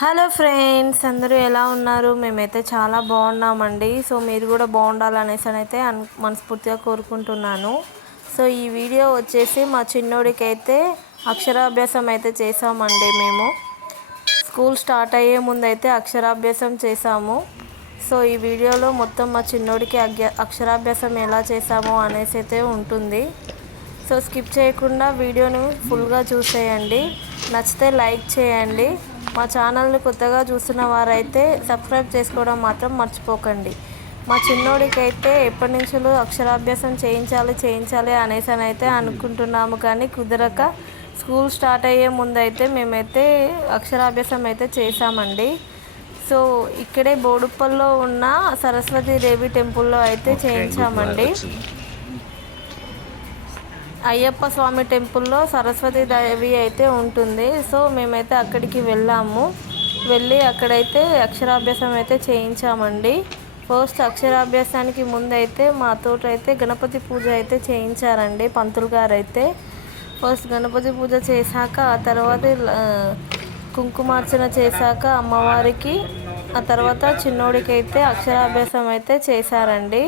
Hello friends అందరూ ఎలా ఉన్నారు? మేమైతే చాలా బాగున్నామండి. సో మీరు కూడా బాగుండాలనేసి అయితే అన్ మనస్ఫూర్తిగా కోరుకుంటున్నాను. సో ఈ వీడియో వచ్చేసి మా చిన్నోడికి అయితే అక్షరాభ్యాసం అయితే చేసామండి మేము. స్కూల్ స్టార్ట్ అయ్యే ముందు అయితే అక్షరాభ్యాసం చేసాము సో ఈ వీడియోలో మొత్తం మా చిన్నోడికి అక్షరాభ్యాసం ఎలా చేసామో అనేసి అయితే ఉంటుంది. సో స్కిప్ చేయకుండా వీడియోను ఫుల్గా చూసేయండి. నచ్చితే లైక్ చేయండి. మా ఛానల్ని కొత్తగా చూస్తున్న వారైతే సబ్స్క్రైబ్ చేసుకోవడం మాత్రం మర్చిపోకండి. మా చిన్నోడికి అయితే ఎప్పటి నుంచో అక్షరాభ్యాసం చేయించాలి చేయించాలి అనేసి అని అయితే అనుకుంటున్నాము కానీ కుదరక స్కూల్ స్టార్ట్ అయ్యే ముందు అయితే మేమైతే అక్షరాభ్యాసం అయితే చేసామండి సో ఇక్కడే బోడుప్పల్లో ఉన్న సరస్వతి దేవి టెంపుల్లో అయితే చేయించామండి. అయ్యప్ప స్వామి టెంపుల్లో సరస్వతి దేవి అయితే ఉంటుంది. సో మేమైతే అక్కడికి వెళ్ళాము. వెళ్ళి అక్కడైతే అక్షరాభ్యాసం అయితే చేయించామండి. ఫస్ట్ అక్షరాభ్యాసానికి ముందైతే మాతో అయితే గణపతి పూజ అయితే చేయించారండి పంతులు గారు అయితే ఫస్ట్ గణపతి పూజ చేశాక ఆ తర్వాత కుంకుమార్చన చేశాక అమ్మవారికి ఆ తర్వాత చిన్నోడికి అయితే అక్షరాభ్యాసం అయితే చేశారండి.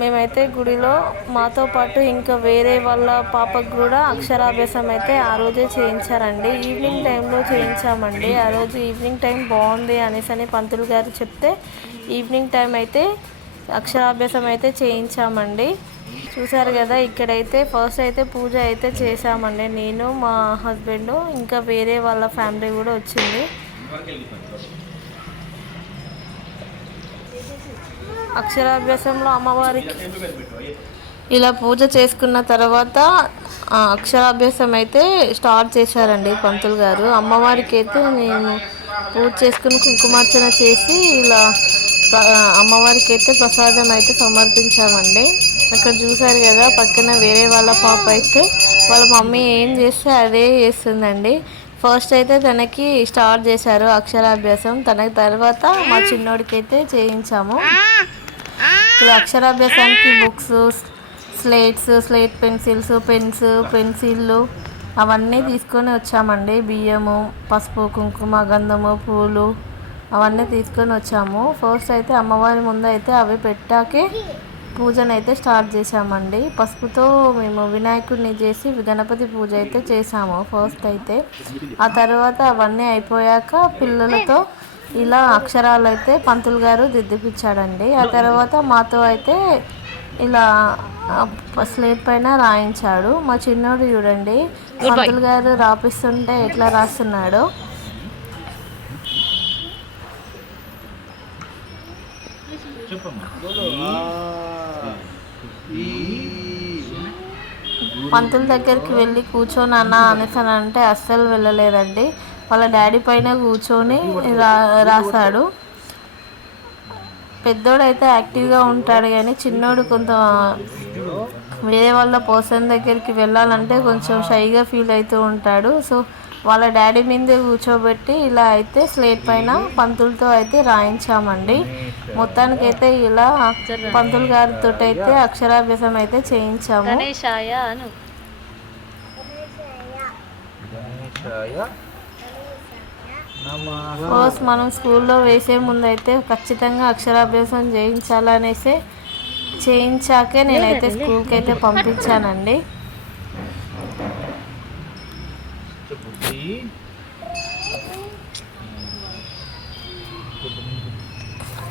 మేమైతే గుడిలో మాతో పాటు ఇంకా వేరే వాళ్ళ పాపకు కూడా అక్షరాభ్యాసం అయితే ఆ రోజే చేయించారండి. ఈవినింగ్ టైంలో చేయించామండి. ఆ రోజు ఈవినింగ్ టైం బాగుంది అనేసి అని పంతులు గారు చెప్తే ఈవినింగ్ టైం అయితే అక్షరాభ్యాసం అయితే చేయించామండి. చూసారు కదా ఇక్కడైతే ఫస్ట్ అయితే పూజ అయితే చేశామండి. నేను మా హస్బెండ్ ఇంకా వేరే వాళ్ళ ఫ్యామిలీ కూడా వచ్చింది. అక్షరాభ్యాసంలో అమ్మవారికి ఇలా పూజ చేసుకున్న తర్వాత అక్షరాభ్యాసం అయితే స్టార్ట్ చేశారండి పంతులు గారు. అమ్మవారికి అయితే నేను పూజ చేసుకుని కుంకుమార్చన చేసి ఇలా అమ్మవారికి అయితే ప్రసాదం అయితే సమర్పించామండి. అక్కడ చూసారు కదా పక్కన వేరే వాళ్ళ పాప అయితే వాళ్ళ మమ్మీ ఏం చేస్తే అదే చేస్తుందండి. ఫస్ట్ అయితే తనకి స్టార్ట్ చేశారు అక్షరాభ్యాసం. తన తర్వాత మా చిన్నోడికి అయితే చేయించాము. ఇప్పుడు అక్షరాభ్యాసానికి books slates slate pencils pens పెన్సిళ్ళు అవన్నీ తీసుకొని వచ్చామండి. బియ్యము పసుపు కుంకుమ గంధము పూలు అవన్నీ తీసుకొని వచ్చాము. ఫస్ట్ అయితే అమ్మవారి ముందు అయితే అవి పెట్టాకే పూజను అయితే స్టార్ట్ చేసామండి పసుపుతో మేము వినాయకుడిని చేసి గణపతి పూజ అయితే చేసాము ఫస్ట్ అయితే. ఆ తర్వాత అవన్నీ అయిపోయాక పిల్లలతో ఇలా అక్షరాలు అయితే పంతులు గారు దిద్దిపించాడండి ఆ తర్వాత మాతో అయితే ఇలా స్లేట్ పైన రాయించాడు. మా చిన్నోడు చూడండి పంతులు గారు రాపిస్తుంటే ఎట్లా రాస్తున్నాడో. పంతుల దగ్గరికి వెళ్ళి కూర్చొని అన్న అనేసి అంటే అస్సలు వెళ్ళలేదండి. వాళ్ళ డాడీ పైన కూర్చొని రా రాశాడు. పెద్దోడైతే యాక్టివ్గా ఉంటాడు కానీ చిన్నోడు కొంత వేరే వాళ్ళ పర్సన్ దగ్గరికి వెళ్ళాలంటే కొంచెం షైగా ఫీల్ అవుతూ ఉంటాడు. సో వాళ్ళ డాడీ మీదే కూర్చోబెట్టి ఇలా అయితే స్లేట్ పైన పంతులతో అయితే రాయించామండి. మొత్తానికి అయితే ఇలా పంతులు గారితో అయితే అక్షరాభ్యాసం అయితే చేయించాము. ఫస్ట్ మనం స్కూల్లో వేసే ముందు అయితే ఖచ్చితంగా అక్షరాభ్యాసం చేయించాలనేసి చేయించాకే నేనైతే స్కూల్కి అయితే పంపించానండి.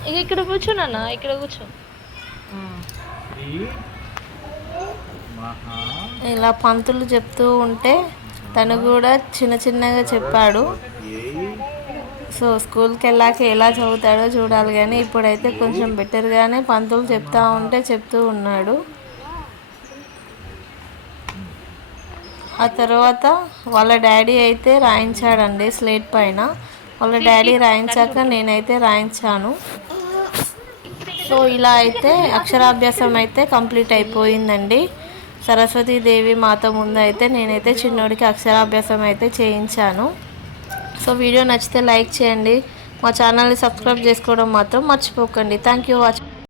ఇక ఇక్కడ కూర్చోనన్నా ఇక్కడ కూర్చో. ఇలా పంతులు చెప్తూ ఉంటే తను కూడా చిన్న చిన్నగా చెప్పాడు. సో స్కూల్కి వెళ్ళాక ఎలా చదువుతాడో చూడాలి కానీ ఇప్పుడైతే కొంచెం బెటర్గానే పంతులు చెప్తా ఉంటే చెప్తూ ఉన్నాడు. ఆ తర్వాత వాళ్ళ డాడీ అయితే రాయించాడండి స్లేట్ పైన. వాళ్ళ డాడీ రాయించాక నేనైతే రాయించాను. సో ఇలా అయితే అక్షరాభ్యాసం అయితే కంప్లీట్ అయిపోయిందండి. సరస్వతీదేవి మాత ముందు అయితే నేనైతే చిన్నోడికి అక్షరాభ్యాసం అయితే చేయించాను. సో వీడియో నచ్చితే లైక్ చేయండి. మా ఛానల్ని సబ్స్క్రైబ్ చేసుకోవడం మాత్రం మర్చిపోకండి. Thank you watching